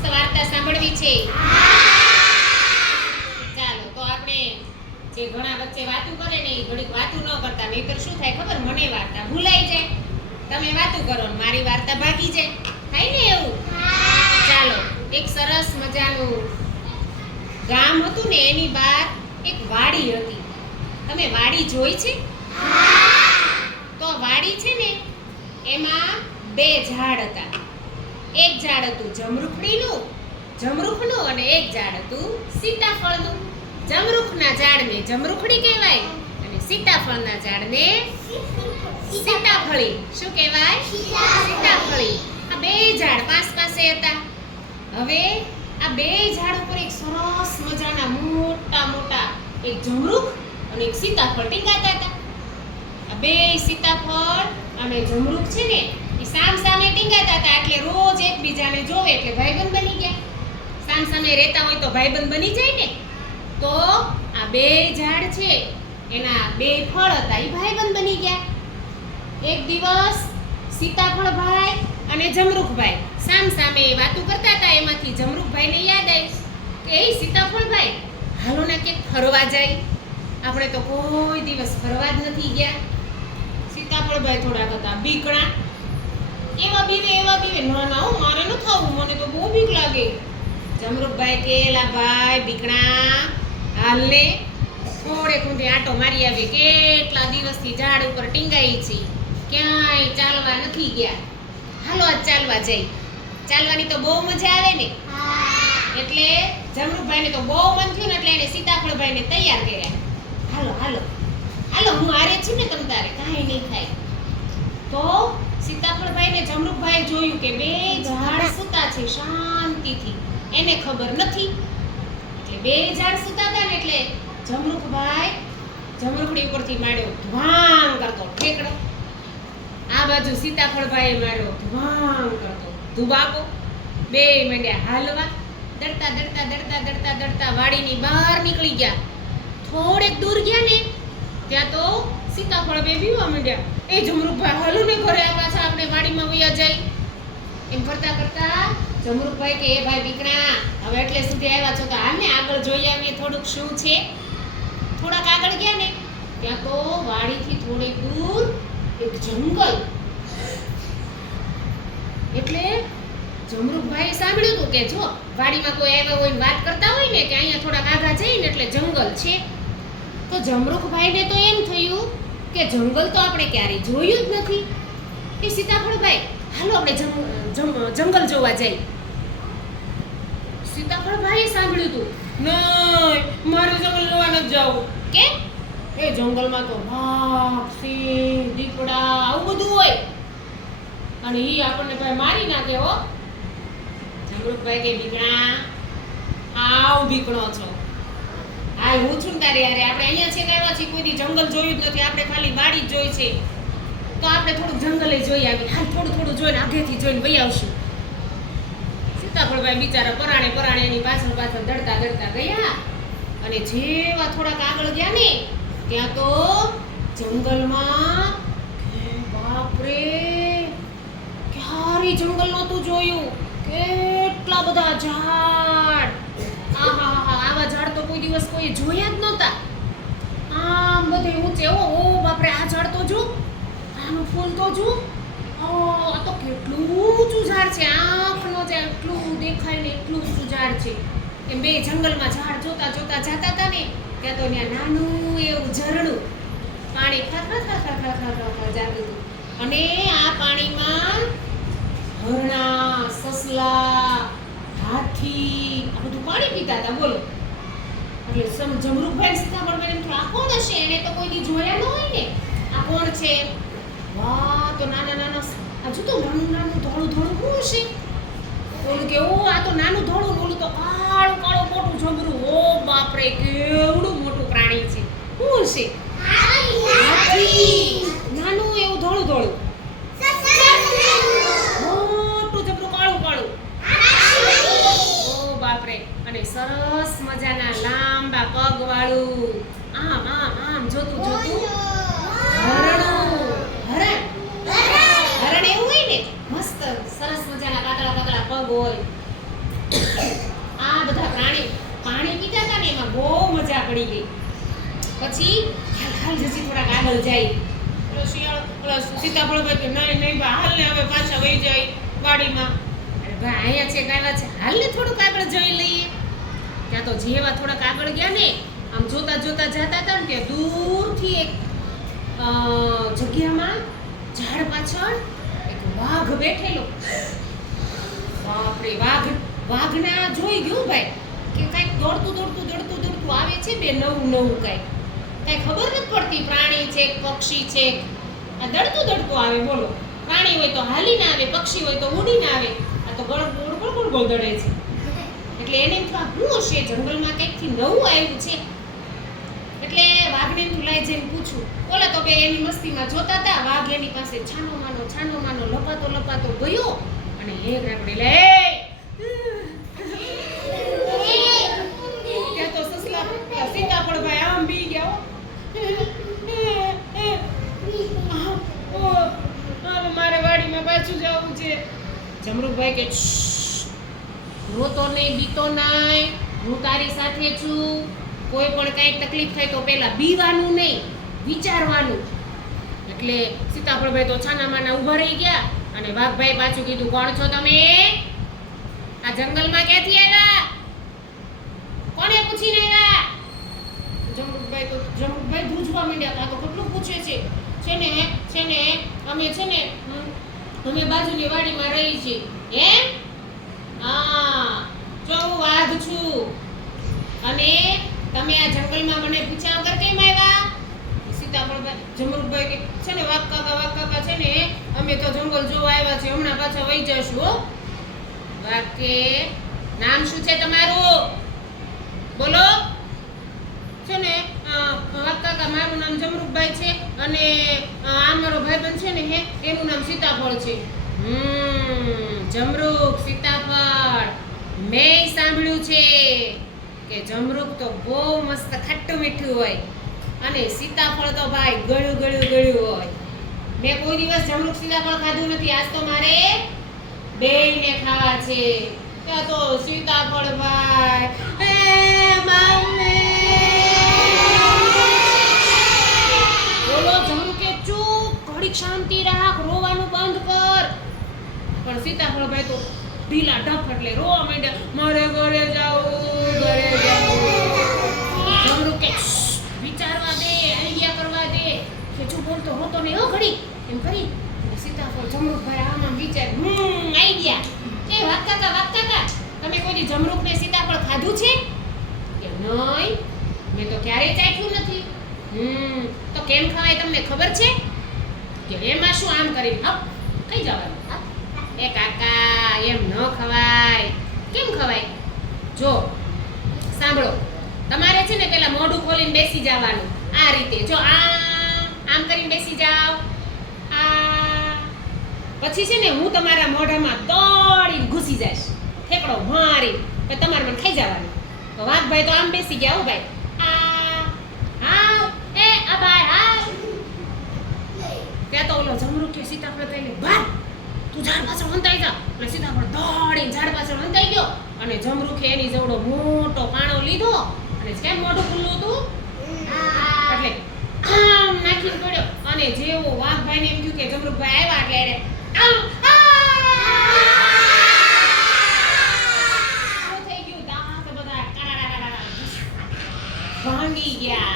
મસ્ત વાર્તા સાંભળવી છે. ચાલો, તો આપણે જે ઘણા વચ્ચે વાતું કરે ને એ ઘડીક વાતું ન કરતા, નહીતર શું થાય ખબર? મને વાર્તા ભૂલાઈ જાય. તમે વાતું કરો ને મારી વાર્તા ભાગી જાય. થાય ને એવું? ચાલો, એક સરસ મજાનું ગામ હતું ને, એની બહાર એક વાડી હતી. તમે વાડી જોઈ છે? તો વાડી છે ને, એમાં બે ઝાડ હતા. એક ઝાડ હતું જમરૂખડીનું, જમરૂખનું અને એક ઝાડ હતું સીતાફળનું. જમરૂખના ઝાડને જમરૂખડી કહેવાય અને સીતાફળના ઝાડને સીતાફળી. શું કહેવાય? સીતાફળી. આ બે ઝાડ પાસ પાસે હતા. હવે આ બે ઝાડ ઉપર એક સરસ મજાના મોટા મોટા એક જમરૂખ અને એક સીતાફળ ટીંગાતા હતા. આ બે સીતાફળ અને જમરૂખ છે ને સામ સામે ટીંગાતા હતા એટલે રોજ એકબીજાને જોવે એટલે ભાઈબંધ બની ગયા. સામ સામે રહેતા હોય તો ભાઈબંધ બની જાય ને? તો આ બે ઝાડ છે, એના બે ફળ હતા એ ભાઈબંધ બની ગયા. એક દિવસ સીતાફળ ભાઈ અને જમરૂખભાઈ સામ સામે વાતો કરતા હતા, એમાંથી જમરૂખભાઈને યાદ આવી કે, એ સીતાફળ ભાઈ હાલો ના કે ફરવા જાય? આપણે તો કોઈ દિવસ ફરવા જ નથી ગયા. સીતાફળભાઈ થોડાક હતા બીકણા એવા બીવે એવા બીવે. ના ના હો, મારે ન થવું. મને તો બહુ બીક લાગે. જમરૂપભાઈ કે "એલા ભાઈ બીકણા હાલ ને થોડે ખૂંદે આટો મારી આવે. કેટલા દિવસથી ઝાડ ઉપર ટીંગાઈ છે. ક્યાંય ચાલવા નથી ગયા. હાલો આજ ચાલવા જઈ. ચાલવાની તો બહુ મજા આવે ને. એટલે જમરૂખભાઈને તો બહુ મન થયું ને એટલે એને સીતાફળભાઈને તૈયાર કર્યા. હાલો હાલો. હાલો હું આરે છું ને તમ તારે. કાંઈ નહીં થાય. તો સીતાફળભાઈ ને જમરૂકભાઈ જોયું કે બે ઝાડ સૂતા છે શાંતિથી. એને ખબર નથી. એટલે બે ઝાડ સૂતા હતા ને એટલે જમરૂકભાઈ જમરૂકડી ઉપરથી માર્યો, ધ્વાંગ કરતો, ઠેકડો. આ બાજુ સીતાફળભાઈએ માર્યો, ધ્વાંગ કરતો, ધુબાકો. બે માંડ્યા હાલવા. દડતા દડતા દડતા દડતા દડતા વાડીની બહાર નીકળી ગયા. થોડેક દૂર ગયા ને, ત્યાં તો સીતાફળ બે બીવા માંડ્યા એ જમરૂખભાઈ હલુ ને ઘરે આવ્યા છે, આપણે વાડીમાં વયા જાય. એમ કરતા કરતા જમરૂખભાઈ કે, એ ભાઈ દીકરા, હવે એટલે સુધી આવ્યા છો તો હાલ આગળ જોઈ આવીએ થોડુંક શું છે. થોડાક આગળ ગયા ને, ત્યાં તો વાડીથી થોડી દૂર એક જંગલ. એટલે જમરૂખભાઈએ સાંભળ્યું હતું કે, જો, વાડીમાં કોઈ આવ્યા હોય વાત કરતા હોય ને, કે અહીંયા થોડાક આગા જઈને એટલે જંગલ છે. તો જમરૂખભાઈને તો એમ થયું કે જંગલ તો આપણે ક્યારેય જોયું જ નથી. એ સીતાફળભાઈ હાલો આપણે જંગ- જંગ- જંગલ જોવા જઈએ. સીતાફળભાઈએ સાંભળ્યું હતું નહીં મારે જંગલ જોવા નથી જવું. કે? એ જંગલમાં તો વાઘ સિંહ દીપડા આવું બધું હોય. અને એ આપણને ભાઈ મારી નાખે હો. જમરૂપભાઈ કે બીકણા આવ બીકણો છો. હા હું છું તારે યારે. આપણે અહીંયા છે આવ્યા છીએ કોઈ દી જંગલ જોયું જ નથી. આપણે ખાલી વાડી જ જોઈ છે. તો આપણે થોડુંક જંગલે જોઈ આવી હાલ થોડું થોડું જોઈને આગેથી જોઈને વહી આવશું. સીતાફળભાઈ બિચારા પરાણે પરાણે એની પાછળ પાછળ દડતા દડતા ગયા. અને જેવા થોડાક આગળ ગયા ને, ત્યાં તો જંગલમાં બાપરે ક્યારે જંગલ નહોતું જોયું. કેટલા બધા ઝાડ થયું ચેવો ઓ બાપરે, આ ઝાડ તો જો, આનું ફૂલ તો જો. આ તો કેટલું ઊંચું ઝાડ છે, આંખનો જે એટલું દેખાય ને એટલું ઊંચું ઝાડ છે. એ બે જંગલમાં ઝાડ જોતા જોતા જતા હતા ને, ત્યાં તો ત્યાં નાનું એવું ઝરણું, પાણી ખરખર ખરખર ખરખર ખરખર જાતું હતું. અને આ પાણીમાં હરણા સસલા, હાથી, આ બધું પાણી પીતા હતા બોલો. એટલે સમ સીધા સીતાફળભાઈ એમ આ કોણ હશે? એને તો કોઈ દી જોયા ન હોય ને. આ કોણ છે? વાહ તો નાના નાના આ જો તો નાનું નાનું ધોળું ધોળું શું હશે? ઓલું કે ઓ આ તો નાનું ધોળું ઓલું તો કાળું કાળું મોટું જમરું ઓ બાપરે કેવડું મોટું પ્રાણી છે. શું હશે? નાનું એવું ધોળું ધોળું મોટું જબરું કાળું કાળું ઓ બાપરે અને સરસ મજાના લાંબા પગ વાળું આમ આમ આમ જોતું જોતું. હરણું. હરણ. હરણ એવું હોય ને મસ્ત સરસ મજાના પાતળા પાતળા પગ હોય. આ બધા પ્રાણી પાણી પીતા હતા ને એમાં બહુ મજા પડી ગઈ. પછી હાલ હાલ જજી થોડાક આગળ જાય. પેલો શિયાળ પેલો સીતાફળભાઈ કે નહીં નહીં બા હાલ ને હવે પાછા વહી જાય વાડીમાં અરે ભાઈ અહીંયા છે કાંઈ છે હાલ ને થોડુંક આગળ જઈ લઈએ ત્યાં તો જેવા થોડાક આગળ ગયા ને, આમ જોતા જોતા જતા હતા ને ત્યાં દૂરથી એક જગ્યામાં ઝાડ પાછળ એક વાઘ બેઠેલો. બાપરે, વાઘ, વાઘના જોઈ ગયું ભાઈ કે કાંઈક દોડતું દોડતું દોડતું દોડતું આવે છે બે નવું નવું કાંઈક. કાંઈ ખબર નથી પડતી, પ્રાણી છે, પક્ષી છે. આ દડતું દડતું આવે, બોલો. પ્રાણી હોય તો હાલીને આવે, પક્ષી હોય તો ઉડીને આવે. આ તો ગળ ગોળ ગોળ ગોળ ગોળ દડે છે. એટલે એને એમ શું હશે? જંગલમાં કંઈકથી નવું આવ્યું છે? એટલે વાઘને લાય જઈને પૂછું. બોલે તો કે એની મસ્તીમાં જોતા હતા. વાઘ એની પાસે છાનો માનો છાનો માનો લપાતો લપાતો ગયો. અને એક રાકડી લે ત્યાં તો સસલા સીતાફળભાઈ આમ બી ગયા હો. ઓ, હવે મારે વાડીમાં પાછું જવું છે જમરૂકભાઈ કે "શ્શ, રોતો નહીં બીતો નહીં હું તારી સાથે છું. કોઈ પણ કાંઈ તકલીફ થાય તો પહેલાં બીવાનું નહીં, વિચારવાનું. એટલે સીતાફળભાઈ તો છાનામાના ઊભા રહી ગયા અને વાઘભાઈ પાછું કીધું, કોણ છો તમે? આ જંગલમાં ક્યાંથી આવ્યા? કોને પૂછીને આવ્યા? જમરૂકભાઈ તો જમરૂકભાઈ ધ્રુજવા માંડ્યા તા કેટલું પૂછે છે. છે ને છે ને, અમે છે ને અમે બાજુની વાડીમાં રહી છીએ. એમ? હા. હું વાઘ છું. અને તમે આ જંગલમાં મને પૂછ્યા વગર કેમ આવ્યા? સીતાફળભાઈ જમરૂભાઈ કે છે ને, વાઘ કાકા વાઘ કાકા છે ને, અમે તો જંગલ જોવા આવ્યા છે હમણાં પાછા વહી જશું વાઘ નામ શું છે તમારું? બોલો. છે ને વાઘ કાકા, મારું નામ જમરૂકભાઈ છે અને આ મારો ભાઈબંધ છે ને, હે, એનું નામ સીતાફળ છે. હમ, જમરૂક સીતાફળ મેં સાંભળ્યું છે કે જમરૂક તો બહુ મસ્ત ખાટું મીઠું હોય અને સીતાફળ તો ભાઈ ગળ્યું ગળ્યું ગળ્યું હોય. મેં કોઈ દિવસ જમરૂક સીતાફળ ખાધું નથી. આજ તો મારે બેયને ખાવા છે. ત્યાં તો સીતાફળ ભાઈ એ મમ્મી બોલો જમરૂ કે ચૂપ ઘડીક શાંતિ રાખ રોવાનું બંધ કર પણ સીતાફળભાઈ તો ઢીલા ઢપ એટલે રોવા માંડ્યા મારે ઘરે જાવું ઘરે જાવું જમરૂ કે "શ્શ, વિચારવા દે આઈડિયા કરવા દે કે જો બોલતો હોતો નહીં હો ઘડી એમ કરી અને સીતાફળ જમરૂકભાઈ આમ આમ વિચાર હમ આઈડિયા એ વાત કાકા વાત કાકા તમે કોઈ દી જમરૂકને સીતાફળ ખાધું છે કે નહીં મેં તો ક્યારેય ચાખ્યું નથી હમ તો કેમ તમને ખબર છે કે એમાં શું આમ કરીને, હપ, કઈ જવાનું. એ કાકા, એમ ન ખવાય. કેમ ખવાય? જો, સાંભળો. તમારે છે ને પેલા મોઢું ખોલીને બેસી જવાનું. આ રીતે. જો, આ, આમ કરીને બેસી જાઓ. આ. પછી છે ને હું તમારા મોઢામાં દોડીને ઘૂસી જઈશ. ઠેકડો મારી તમારે મને ખાઈ જવાનું. તો વાઘભાઈ તો આમ બેસી ગયા હો ભાઈ આ હાવ એ આ ભાઈ હાવ ત્યાં તો ઓલો જમરૂક કે સીતાફળ કહીને ભાગ તું ઝાડ પાછળ હંતાઈ જા. એટલે સીતાફળ દોડીને ઝાડ પાછળ હંતાઈ ગયો અને જમરૂખે એની જેવડો મોટો પાણો લીધો. અને કેમ મોઢું ખુલ્લું એટલે આમ નાખીને પડ્યો. અને જેવો વાઘભાઈને એમ થયું કે જમરૂકભાઈ આવ્યા એટલે એને આમ ભાંગી ગયા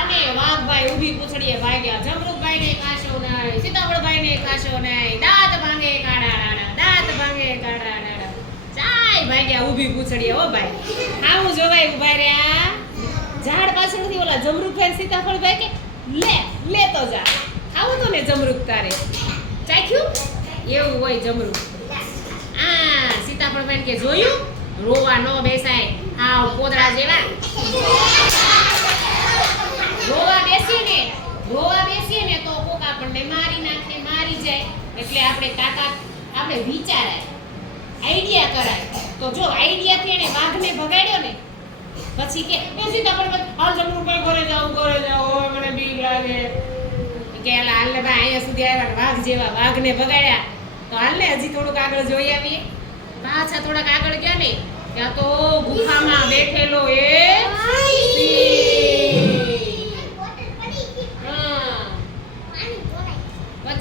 અને વાઘભાઈ ઊભી પૂછડીએ ભાગ્યા જમરૂકભાઈને ખાશો નહીં સીતાફળભાઈને ખાશો નહીં દાંત ભાંગે કાડાડાડા દાંત ભાંગે કાડાડાડા ચાય ભાગ્યા ઊભી પૂછડીએ, હો ભાઈ. આવું જોવાય ઊભા રહ્યા. ઝાડ પાછળથી ઓલા જમરૂકભાઈ ને સીતાફળભાઈ કે, લે લે તો જા. ખાવું તો ને જમરૂક તારે. ચાખ્યું એવું હોય જમરૂક. આ સીતાફળભાઈ કે, જોયું? રોવા ન બેસાય. હાવ પોદળા જેવા. રોવા બેસીને રોવા બેસીએ ને તો કોક આપણને મારી નાખે, મારી જાય. એટલે આપણે કાકા, આપણે વિચારાય, આઈડિયા કરાય. તો જો આઈડિયાથી એને વાઘને ભગાડ્યો ને, પછી કે એ સીતાફળ હાલ પર ઘરે જાઉં ઘરે જાઉં મને બીક લાગે. કે, હાલ ભાઈ, અહીંયા સુધી આવ્યા વાઘ જેવા વાઘને ભગાડ્યા. તો હાલ હજી થોડુંક આગળ જોઈ આવીએ. પાછા થોડાક આગળ ગયા ને, ત્યાં તો ગુફામાં બેઠેલો એક સિંહ. હા.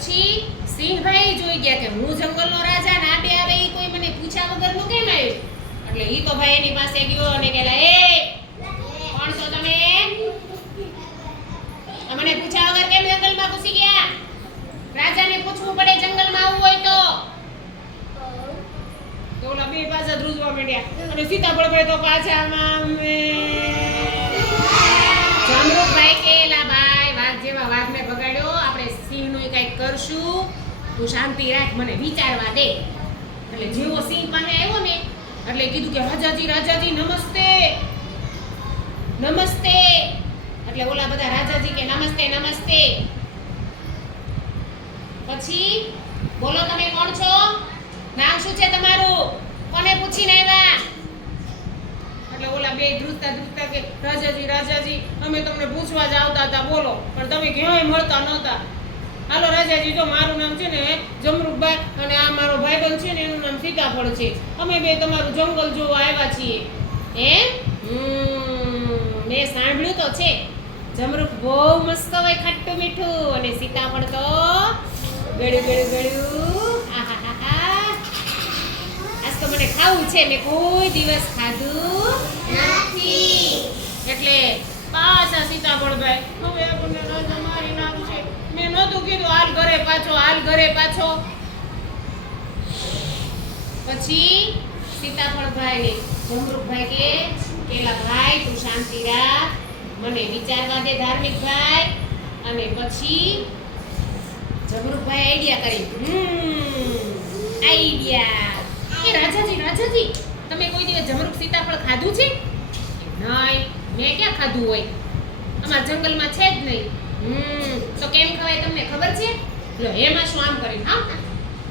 પછી સિંહભાઈ જોઈ ગયા કે હું જંગલનો રાજા ના બે આવે એ કોઈ મને પૂછ્યા વગરનું કેમ આવ્યું? એટલે ઈ તો ભાઈ એની પાસે ગયો અને કહેલા, એ, કોણ છો તમે? આ મને પૂછ્યા વગર કેમ જંગલમાં ઘૂસી ગયા? રાજાને પૂછવું પડે, જંગલમાં આવવું હોય તો? તો ઓલા બે પાછા ધ્રુજવા માંડ્યા. અને સીતા સીતાફળભાઈ તો પાછા મામે. અમે જામરૂખભાઈ કે "એલા ભાઈ, વાઘ જેવા વાઘને બગાડ્યો આપણે કરશું. તું શાંતિ રાખ, મને વિચારવા દે. એટલે જેવો સિંહ પાસે આવ્યો ને, એટલે કીધું કે, રાજાજી રાજાજી, નમસ્તે. નમસ્તે. એટલે ઓલા બધા રાજાજી કે, નમસ્તે નમસ્તે. પછી, બોલો, તમે કોણ છો? નામ શું છે તમારું? કોને પૂછીને આવ્યા? એટલે ઓલા બે ધ્રુજતા ધ્રુજતા કે, રાજાજી રાજાજી, અમે તમને પૂછવા જ આવતા હતા, બોલો. પણ તમે ક્યાંય મળતા નહોતા. હાલો રાજાજી, જો મારું નામ છે ને જમરૂકભાઈ અને આ મારો ભાઈબંધ છે ને એનું નામ સીતાફળ છે. અમે બે તમારું જંગલ જોવા આવ્યા છીએ. હે? મેં સાંભળ્યું તો છે. જમરૂક બહુ મસ્ત હોય ખાટું મીઠું અને સીતાફળ તો ગળ્યું ગળ્યું ગળ્યું. આજ તો મને ખાવું છે, મેં કોઈ દિવસ ખાધું નથી. એટલે પાછા સીતાફળભાઈ હવે આપણને રાજા મારી નાખશે મેં નહોતું કીધું, હાલ ઘરે પાછો, હાલ ઘરે પાછો. પછી સીતાફળભાઈ જમરૂકભાઈ કે કેલા ભાઈ તું શાંતિ રાખ, મને વિચારવા દે ધાર્મિક ભાઈ અને પછી જમરૂકભાઈ આઈડિયા કરી. હમ આઈડિયા એ રાજાજી રાજાજી, તમે કોઈ દિવસ જમરૂક સીતાફળ ખાધું છે? નહીં, મેં ક્યાં ખાધું હોય? અમારા જંગલમાં છે જ નહીં. તો કેમ ખવાય તમને ખબર છે? લો, એમાં શું આમ કરીને, હા?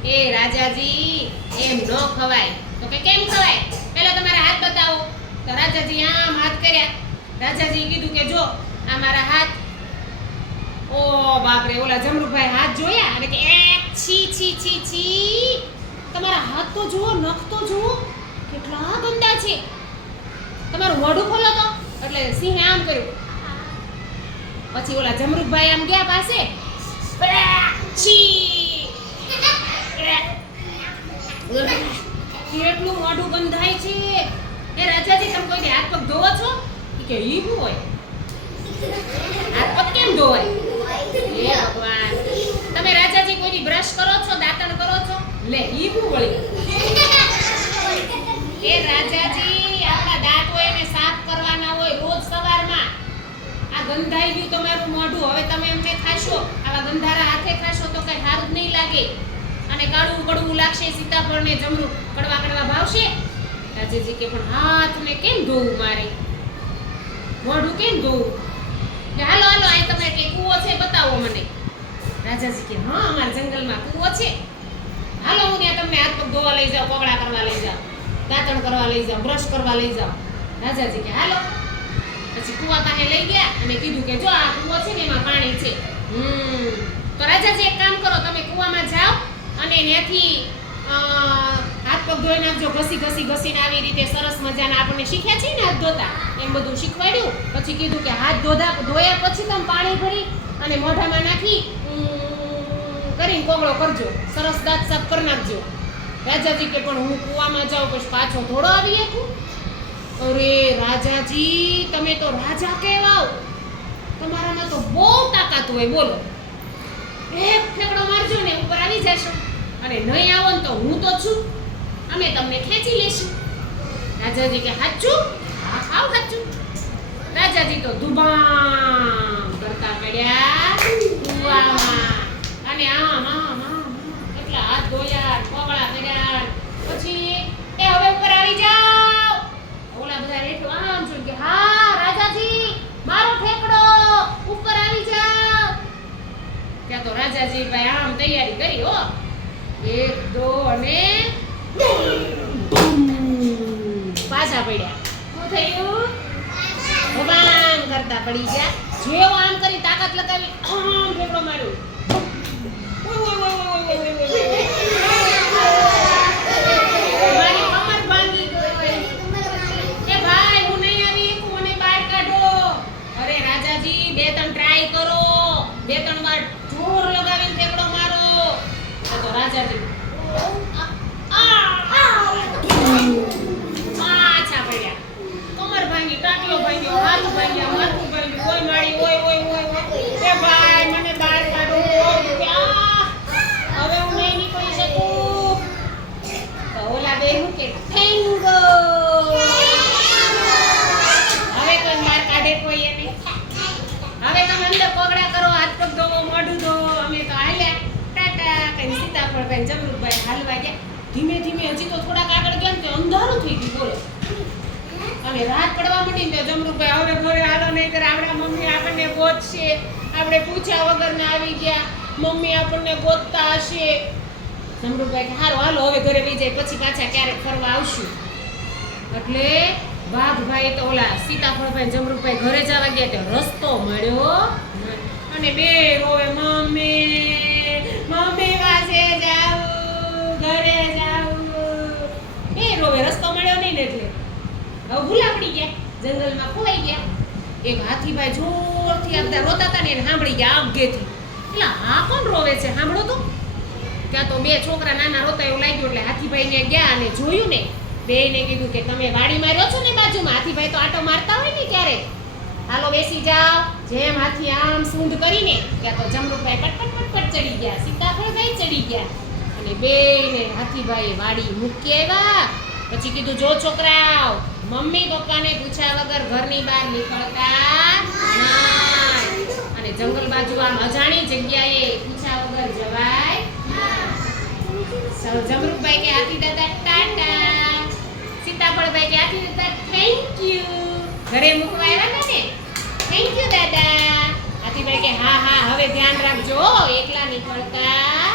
એ રાજાજી, એમ ન ખવાય. તો કે કેમ ખવાય? પહેલા તમારા હાથ બતાવો. તો રાજાજી આમ હાથ કર્યા. રાજાજી કીધું કે જો, આ મારા હાથ, ઓ બાપરે, ઓલા જમરૂભાઈ હાથ જોયા અને કે એ, છી છી છી છી. તમારા હાથ તો જુઓ, નખ તો જુઓ. કેટલા ગંદા છે. તમારું મોઢું ખોલો તો. એટલે સિંહે આમ કર્યું. પછી ઓલા જમરૂકભાઈ આમ ગયા પાસે? કેટલું મોઢું બંધાય છે? એ રાજાજી તમે કોઈ હાથ પગ ધોવો છો? કે ઈ શું હોય? હાથ પગ કેમ ધોવાય? હે ભગવાન! તમે રાજાજી કોઈની બ્રશ કરો છો દાંતણ કરો છો? લે ઈ શું વળી? એ રાજાજી આપણા દાંત હોય એને સાફ કરવાના હોય રોજ સવારમાં આ ગંધાઈ ગયું તમારું મોઢું. હવે તમે એમને ખાશો. આવા ગંધારા હાથે ખાશો તો કઈ સારું નહીં લાગે. અને કડવું કડવું લાગશે, સીતાફળને જમરૂ કડવા કડવા ભાવશે. રાજાજી કે, પણ હાથને કેમ ધોવું મારે? મોઢું કેમ ધોવું? હાલો હાલો, અહીં તમે કે કૂવો છે, બતાવો મને. રાજાજી કે, હા, અમારા જંગલમાં કૂવો છે. હાલો, હું ત્યાં તમને હાથ પગ ધોવા લઈ જાઉં કોગળા કરવા લઈ જાઉં, દાંતણ કરવા લઈ જાઉં, બ્રશ કરવા લઈ જાઉં. રાજાજી કે, હાલો. પછી કુવા પાસે લઈ ગયા અને કીધું કે જો આ કુવો છે ને એમાં પાણી છે. હમ, તો રાજાજી એક કામ કરો, તમે કૂવામાં જાઓ અને ત્યાંથી હાથ પગ ધોઈ નાખજો, ઘસી ઘસી ઘસીને આવી રીતે સરસ મજાના આપણને શીખ્યા છે ને હાથ ધોતા, એમ બધું શીખવાડ્યું. પછી કીધું કે હાથ ધોધા, ધોયા પછી તમે પાણી ભરી અને મોઢામાં નાખી કરીને કોગળો કરજો. સરસ દાંત સાફ કરી નાખજો. રાજાજી કે પણ હું કૂવામાં જાઉં, પછી પાછો થોડો આવી શકું અરે રાજાજી તમે તો રાજા કહેવાઓ. તમારામાં તો બહુ તાકાત હોય, બોલો. એક ફેંકડો મારજો ને ઉપર આવી જશો. અને નહીં આવો ને તો હું તો છું. અમે તમને ખેંચી લેશું. રાજાજી કે સાચું હા સાચું રાજાજી તો ધુબામ કરતા પડ્યા. અને આમ આમ આમ એટલા હાથ ધોયા પગળા કર્યા. પછી એ હવે ઉપર આવી જાઓ. ઓલા બધા રેઠો આમ જોઈ કે, હા મારો ઠેકડો ઉપર આવી જાઓ ત્યાં તો રાજાજી ભાઈ આમ તૈયારી કરી, હો. એક, દો અને પાછા પડ્યા. શું થયું? ભગવાન કરતા પડી ગયા. જેવો આમ કરી તાકાત લગાવી આમ ઠેકડો માર્યો. ટ્રાય કરો બે ત્રણ વાર જોર લગાવીને ઠેકડો મારો. તો રાજાજી ને જમરૂકભાઈ હાલવા ગયા ધીમે ધીમે હજી તો થોડાક આગળ ગયા ને અંધારું થઈ ગયું. બોલો. અને રાત પડવા માંડી ને જમરૂકભાઈ હવે ઘરે હાલો નહીં ત્યારે આપણા મમ્મી આપણને ગોતશે. આપણે પૂછ્યા વગરના આવી ગયા. મમ્મી આપણને ગોતતા હશે. જમરૂકભાઈ કે હારો હાલો, હવે ઘરે લઈ જાય. પછી પાછા ક્યારેક ફરવા આવશું. એટલે વાઘભાઈ તો ઓલા સીતાફળભાઈ ને જમરૂકભાઈ ઘરે જવા ગયા તો રસ્તો મળ્યો. અને બે રોવે, મમ્મી. ઘરે જાવું એ રોવે, રસ્તો મળ્યો નહીં ને એટલે. હવે ભૂલા પડી ગયા. જંગલમાં ખોવાઈ ગયા. એક હાથીભાઈ જોરથી આ બધા રોતા હતા ને એને સાંભળી ગયા આગેથી એટલે આ કોણ રોવે છે? સાંભળો તો. ત્યાં તો બે છોકરા નાના રોતા એવું લાગ્યું એટલે હાથીભાઈને ગયા અને જોયું ને. બેને કીધું કે તમે વાડીમાં રહ્યો છો ને બાજુમાં? હાથીભાઈ તો આટો મારતા હોય ને ક્યારે? હાલો બેસી જાઓ. જેમ હાથી આમ સૂંઢ કરીને. ત્યાં તો જમરૂભાઈ પટપટ પટપટ ચડી ગયા. સીતાફળભાઈ ચડી ગયા. અને બેયને હાથીભાઈએ વાડી મૂકી આવ્યા. પછી કીધું, જો છોકરાઓ, મમ્મી પપ્પાને પૂછ્યા વગર ઘરની બહાર નીકળતા અને જંગલ બાજુ આમ અજાણી જગ્યાએ પૂછ્યા વગર જવાય જમરૂપભાઈ કે, હાથી દાદા, ટાટા. સીતાફળભાઈ કે, હાથી દાદા થેન્ક યુ ઘરે મૂકવા આવ્યા ને? થેન્ક યુ દાદા. હાથીભાઈ કે, હા હા, હવે ધ્યાન રાખજો, એકલા નીકળતા